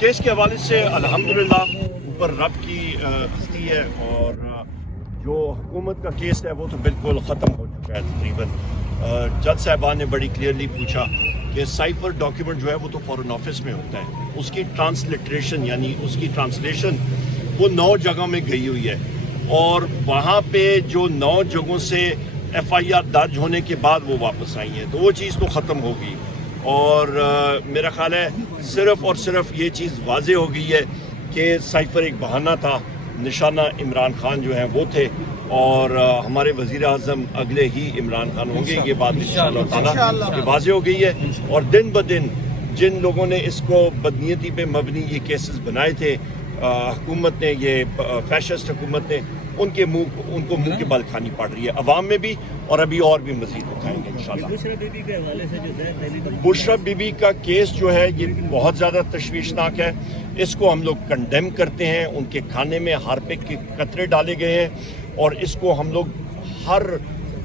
Case के हवाले से अल्हम्दुलिल्लाह ऊपर रब की हस्ती है और जो हुकूमत का केस है वो तो बिल्कुल ख़त्म हो चुका है तकरीबन। जज साहबान ने बड़ी क्लियरली पूछा कि साइफर डॉक्यूमेंट जो है वो तो फॉरेन ऑफिस में होता है, उसकी ट्रांसलिट्रेशन यानी उसकी ट्रांसलेशन वो 9 जगह में गई हुई है और वहाँ पे जो 9 जगहों से FIR दर्ज होने के बाद वो वापस आई हैं, तो वो चीज़ तो ख़त्म होगी। और मेरा ख्याल है सिर्फ़ और सिर्फ ये चीज़ वाज़े हो गई है कि साइफर एक बहाना था, निशाना इमरान खान जो है वो थे और हमारे वज़ीर आज़म अगले ही इमरान खान होंगे, ये बात इंशाअल्लाह ताला कि वाज़े हो गई है। और दिन ब दिन जिन लोगों ने इसको बदनीयती पे मबनी ये केसेस बनाए थे, हुकूमत ने, ये फैशिस्ट हुकूमत ने, उनको मुंह के बल खानी पड़ रही है अवाम में भी और अभी और भी मजीद उठाएंगे इंशाल्लाह। बुशरा बीबी का केस जो है ये बहुत ज़्यादा तशवीशनाक है, इसको हम लोग कंडेम करते हैं। उनके खाने में हार्पिक के कतरे डाले गए हैं और इसको हम लोग हर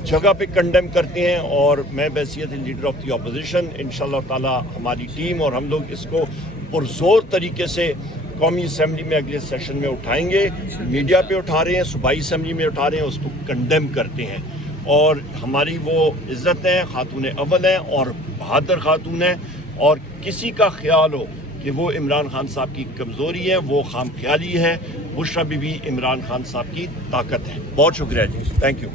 जगह पे कंडेम करते हैं और मैं बहैसियत लीडर ऑफ द अपोजिशन इंशाल्लाह ताला हमारी टीम और हम लोग इसको पुरजोर तरीके से कौमी असम्बली में अगले सेशन में उठाएंगे। मीडिया पे उठा रहे हैं, सूबाई असम्बली में उठा रहे हैं, उसको कंडेम करते हैं और हमारी वो इज़्ज़त है, खातून अव्वल है और बहादुर खातून है और किसी का ख्याल हो कि वो इमरान खान साहब की कमज़ोरी है, वो खाम ख्याली है, बुशरा बीबी इमरान खान साहब की ताकत है। बहुत शुक्रिया जी, थैंक यू।